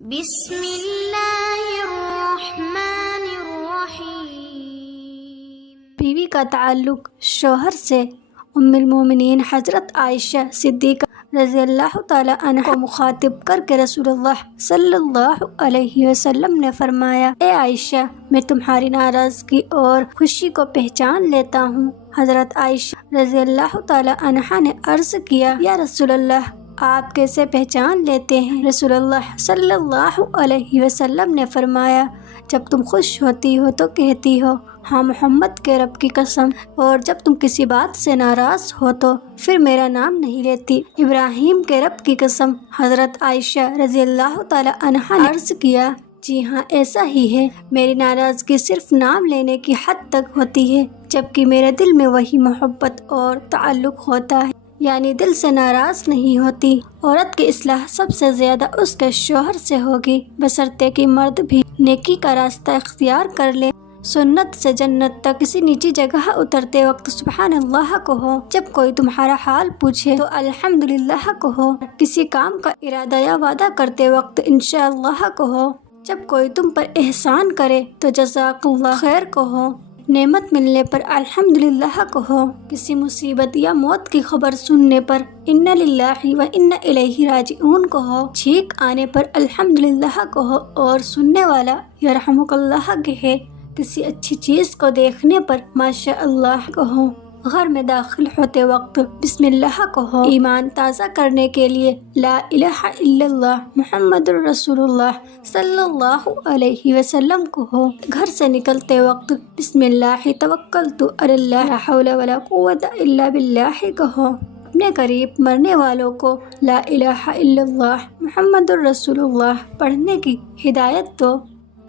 بسم اللہ الرحمن الرحیم۔ بیوی کا تعلق شوہر سے۔ ام المومنین حضرت عائشہ صدیقہ رضی اللہ تعالی عنہ کو مخاطب کر کے رسول اللہ صلی اللہ علیہ وسلم نے فرمایا: اے عائشہ، میں تمہاری ناراضگی اور خوشی کو پہچان لیتا ہوں۔ حضرت عائشہ رضی اللہ تعالی عنہ نے عرض کیا: یا رسول اللہ، آپ کیسے پہچان لیتے ہیں؟ رسول اللہ صلی اللہ علیہ وسلم نے فرمایا: جب تم خوش ہوتی ہو تو کہتی ہو ہاں محمد کے رب کی قسم، اور جب تم کسی بات سے ناراض ہو تو پھر میرا نام نہیں لیتی، ابراہیم کے رب کی قسم۔ حضرت عائشہ رضی اللہ تعالی عنہا نے عرض کیا: جی ہاں، ایسا ہی ہے، میری ناراضگی صرف نام لینے کی حد تک ہوتی ہے، جبکہ میرے دل میں وہی محبت اور تعلق ہوتا ہے، یعنی دل سے ناراض نہیں ہوتی۔ عورت کی اصلاح سب سے زیادہ اس کے شوہر سے ہوگی، بشرطے کہ مرد بھی نیکی کا راستہ اختیار کر لے۔ سنت سے جنت تک کسی نیچی جگہ اترتے وقت سبحان اللہ کہو، جب کوئی تمہارا حال پوچھے تو الحمدللہ کہو، کسی کام کا ارادہ یا وعدہ کرتے وقت انشاءاللہ کہو، جب کوئی تم پر احسان کرے تو جزاک اللہ خیر کہو، نعمت ملنے پر الحمدللہ کہو، کسی مصیبت یا موت کی خبر سننے پر انا للہ و انا الیہ راجعون کہو، چھینک آنے پر الحمدللہ کہو اور سننے والا یرحمک اللہ کہے، کسی اچھی چیز کو دیکھنے پر ماشاء اللہ کہو، گھر میں داخل ہوتے وقت بسم اللہ کہو، ایمان تازہ کرنے کے لیے لا الہ الا اللہ محمد الرسول اللہ صلی اللہ علیہ وسلم کہو، گھر سے نکلتے وقت بسم اللہ توکلت علی اللہ لا حول ولا قوت الا باللہ کہو، اپنے قریب مرنے والوں کو لا الہ الا اللہ محمد الرسول اللہ پڑھنے کی ہدایت دو۔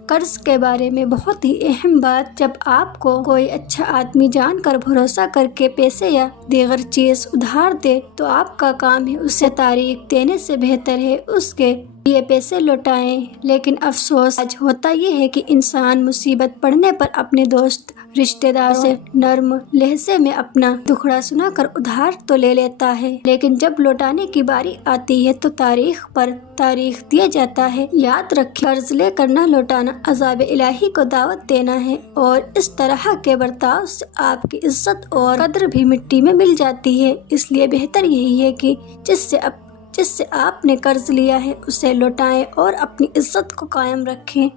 قرض کے بارے میں بہت ہی اہم بات: جب آپ کو کوئی اچھا آدمی جان کر بھروسہ کر کے پیسے یا دیگر چیز ادھار دے تو آپ کا کام ہے اسے تاریخ دینے سے بہتر ہے اس کے یہ پیسے لوٹائیں۔ لیکن افسوس آج ہوتا یہ ہے کہ انسان مصیبت پڑنے پر اپنے دوست رشتہ دار سے نرم لہجے میں اپنا دکھڑا سنا کر ادھار تو لے لیتا ہے، لیکن جب لوٹانے کی باری آتی ہے تو تاریخ پر تاریخ دیا جاتا ہے۔ یاد رکھیں، قرض لے کر نہ لوٹانا عذاب الہی کو دعوت دینا ہے، اور اس طرح کے برتاؤ سے آپ کی عزت اور قدر بھی مٹی میں مل جاتی ہے۔ اس لیے بہتر یہی ہے کہ جس سے آپ نے قرض لیا ہے اسے لوٹائیں اور اپنی عزت کو قائم رکھیں۔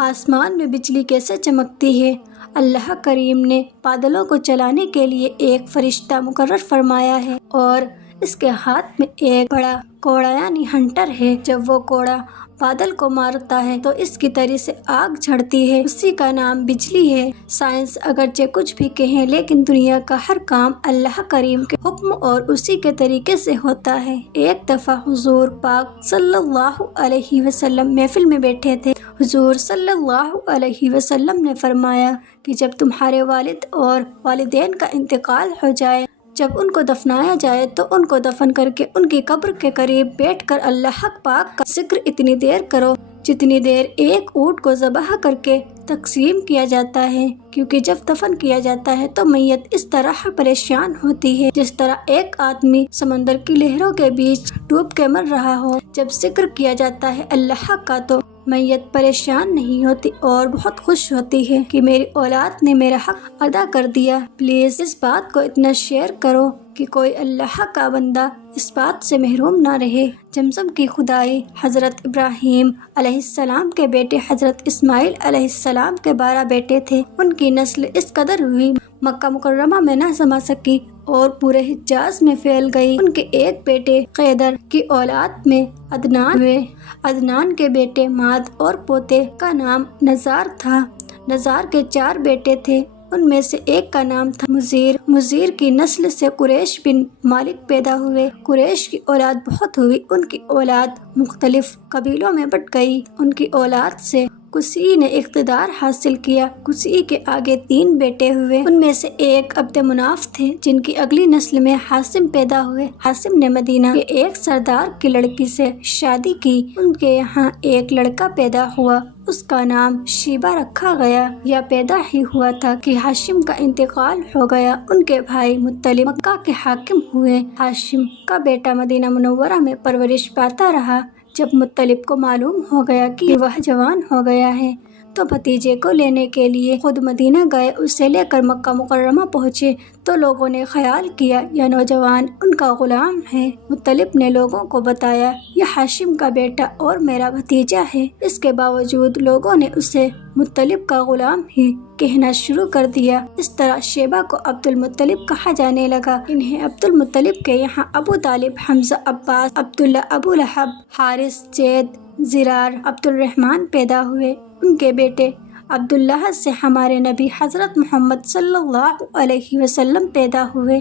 آسمان میں بجلی کیسے چمکتی ہے؟ اللہ کریم نے بادلوں کو چلانے کے لیے ایک فرشتہ مقرر فرمایا ہے، اور اس کے ہاتھ میں ایک بڑا کوڑا یعنی ہنٹر ہے۔ جب وہ کوڑا بادل کو مارتا ہے تو اس کی تری سے آگ جھڑتی ہے، اسی کا نام بجلی ہے۔ سائنس اگرچہ کچھ بھی کہیں، لیکن دنیا کا ہر کام اللہ کریم کے حکم اور اسی کے طریقے سے ہوتا ہے۔ ایک دفعہ حضور پاک صلی اللہ علیہ وسلم محفل میں بیٹھے تھے۔ حضور صلی اللہ علیہ وسلم نے فرمایا کہ جب تمہارے والد اور والدین کا انتقال ہو جائے، جب ان کو دفنایا جائے تو ان کو دفن کر کے ان کی قبر کے قریب بیٹھ کر اللہ پاک کا ذکر اتنی دیر کرو جتنی دیر ایک اونٹ کو ذبح کر کے تقسیم کیا جاتا ہے، کیونکہ جب دفن کیا جاتا ہے تو میت اس طرح پریشان ہوتی ہے جس طرح ایک آدمی سمندر کی لہروں کے بیچ ڈوب کے مر رہا ہو۔ جب ذکر کیا جاتا ہے اللہ کا تو میت پریشان نہیں ہوتی اور بہت خوش ہوتی ہے کہ میری اولاد نے میرا حق ادا کر دیا۔ پلیز اس بات کو اتنا شیئر کرو کہ کوئی اللہ کا بندہ اس بات سے محروم نہ رہے۔ زمزم کی کھدائی حضرت ابراہیم علیہ السلام کے بیٹے حضرت اسماعیل علیہ السلام کے 12 بیٹے تھے۔ ان کی نسل اس قدر ہوئی مکہ مکرمہ میں نہ سما سکی اور پورے حجاز میں پھیل گئی۔ ان کے ایک بیٹے قیدر کی اولاد میں عدنان ہوئے۔ عدنان کے بیٹے ماد اور پوتے کا نام نزار تھا۔ نزار کے 4 بیٹے تھے، ان میں سے ایک کا نام تھا مزیر۔ مزیر کی نسل سے قریش بن مالک پیدا ہوئے۔ قریش کی اولاد بہت ہوئی، ان کی اولاد مختلف قبیلوں میں بٹ گئی۔ ان کی اولاد سے کسی نے اقتدار حاصل کیا۔ کسی کے آگے 3 بیٹے ہوئے، ان میں سے ایک عبد مناف تھے جن کی اگلی نسل میں حاسم پیدا ہوئے۔ حاسم نے مدینہ کے ایک سردار کی لڑکی سے شادی کی، ان کے یہاں ایک لڑکا پیدا ہوا، اس کا نام شیبہ رکھا گیا۔ یا پیدا ہی ہوا تھا کہ ہاشم کا انتقال ہو گیا، ان کے بھائی مطلب مکہ کے حاکم ہوئے۔ ہاشم کا بیٹا مدینہ منورہ میں پرورش پاتا رہا، جب مطلب کو معلوم ہو گیا کہ وہ جوان ہو گیا ہے تو بھتیجے کو لینے کے لیے خود مدینہ گئے، اسے لے کر مکہ مکرمہ پہنچے تو لوگوں نے خیال کیا یہ نوجوان ان کا غلام ہے۔ مطلب نے لوگوں کو بتایا یہ ہاشم کا بیٹا اور میرا بھتیجا ہے۔ اس کے باوجود لوگوں نے اسے مطلب کا غلام ہی کہنا شروع کر دیا۔ اس طرح شیبہ کو عبد المطلب کہا جانے لگا۔ انہیں عبد المطلب کے یہاں ابو طالب، حمزہ، عباس، عبداللہ، ابو لہب، حارث، زید، زرار، عبد الرحمن پیدا ہوئے۔ ان کے بیٹے عبداللہ سے ہمارے نبی حضرت محمد صلی اللہ علیہ وسلم پیدا ہوئے۔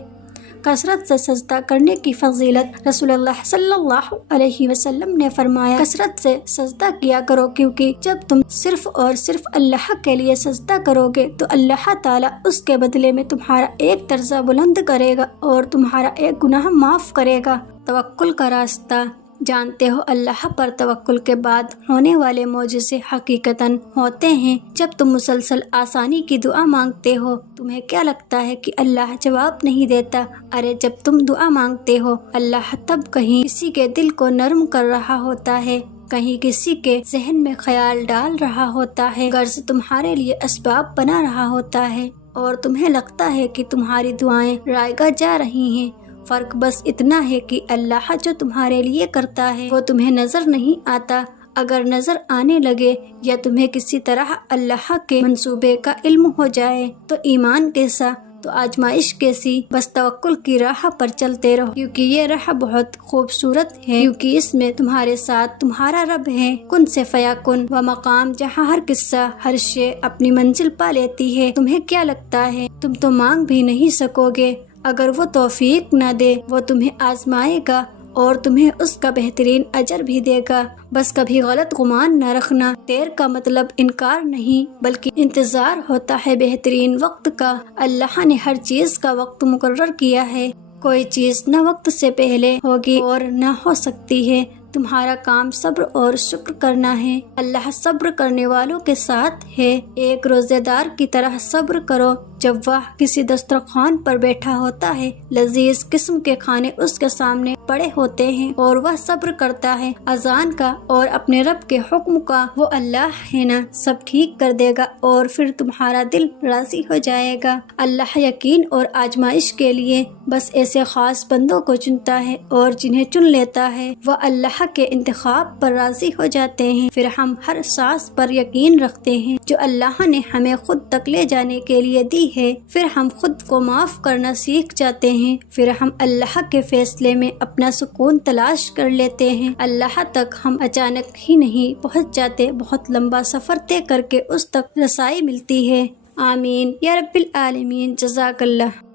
کثرت سے سجدہ کرنے کی فضیلت رسول اللہ صلی اللہ علیہ وسلم نے فرمایا، کثرت سے سجدہ کیا کرو، کیونکہ جب تم صرف اور صرف اللہ کے لیے سجدہ کرو گے تو اللہ تعالیٰ اس کے بدلے میں تمہارا ایک درجہ بلند کرے گا اور تمہارا ایک گناہ معاف کرے گا۔ توکل کا راستہ جانتے ہو، اللہ پر توکل کے بعد ہونے والے معجزے حقیقتاً ہوتے ہیں۔ جب تم مسلسل آسانی کی دعا مانگتے ہو، تمہیں کیا لگتا ہے کہ اللہ جواب نہیں دیتا؟ ارے جب تم دعا مانگتے ہو، اللہ تب کہیں کسی کے دل کو نرم کر رہا ہوتا ہے، کہیں کسی کے ذہن میں خیال ڈال رہا ہوتا ہے، غرض تمہارے لیے اسباب بنا رہا ہوتا ہے اور تمہیں لگتا ہے کہ تمہاری دعائیں رائگاں جا رہی ہیں۔ فرق بس اتنا ہے کہ اللہ جو تمہارے لیے کرتا ہے وہ تمہیں نظر نہیں آتا۔ اگر نظر آنے لگے یا تمہیں کسی طرح اللہ کے منصوبے کا علم ہو جائے تو ایمان کیسا تو آزمائش کیسی، بس توکل کی راہ پر چلتے رہو، کیونکہ یہ راہ بہت خوبصورت ہے، کیونکہ اس میں تمہارے ساتھ تمہارا رب ہے۔ کن سے فیکن و مقام، جہاں ہر قصہ ہر شے اپنی منزل پا لیتی ہے۔ تمہیں کیا لگتا ہے تم تو مانگ بھی نہیں سکو گے؟ اگر وہ توفیق نہ دے، وہ تمہیں آزمائے گا اور تمہیں اس کا بہترین اجر بھی دے گا۔ بس کبھی غلط گمان نہ رکھنا، دیر کا مطلب انکار نہیں بلکہ انتظار ہوتا ہے بہترین وقت کا۔ اللہ نے ہر چیز کا وقت مقرر کیا ہے، کوئی چیز نہ وقت سے پہلے ہوگی اور نہ ہو سکتی ہے۔ تمہارا کام صبر اور شکر کرنا ہے، اللہ صبر کرنے والوں کے ساتھ ہے۔ ایک روزے دار کی طرح صبر کرو، جب وہ کسی دسترخوان پر بیٹھا ہوتا ہے، لذیذ قسم کے کھانے اس کے سامنے پڑے ہوتے ہیں اور وہ صبر کرتا ہے اذان کا اور اپنے رب کے حکم کا، وہ اللہ ہے نا، سب ٹھیک کر دے گا اور پھر تمہارا دل راضی ہو جائے گا۔ اللہ یقین اور آزمائش کے لیے بس ایسے خاص بندوں کو چنتا ہے اور جنہیں چن لیتا ہے وہ اللہ کے انتخاب پر راضی ہو جاتے ہیں۔ پھر ہم ہر سانس پر یقین رکھتے ہیں جو اللہ نے ہمیں خود تک لے جانے کے لیے دی ہے، پھر ہم خود کو معاف کرنا سیکھ جاتے ہیں، پھر ہم اللہ کے فیصلے میں اپنا سکون تلاش کر لیتے ہیں۔ اللہ تک ہم اچانک ہی نہیں پہنچ جاتے، بہت لمبا سفر طے کر کے اس تک رسائی ملتی ہے۔ آمین یا رب العالمین، جزاک اللہ۔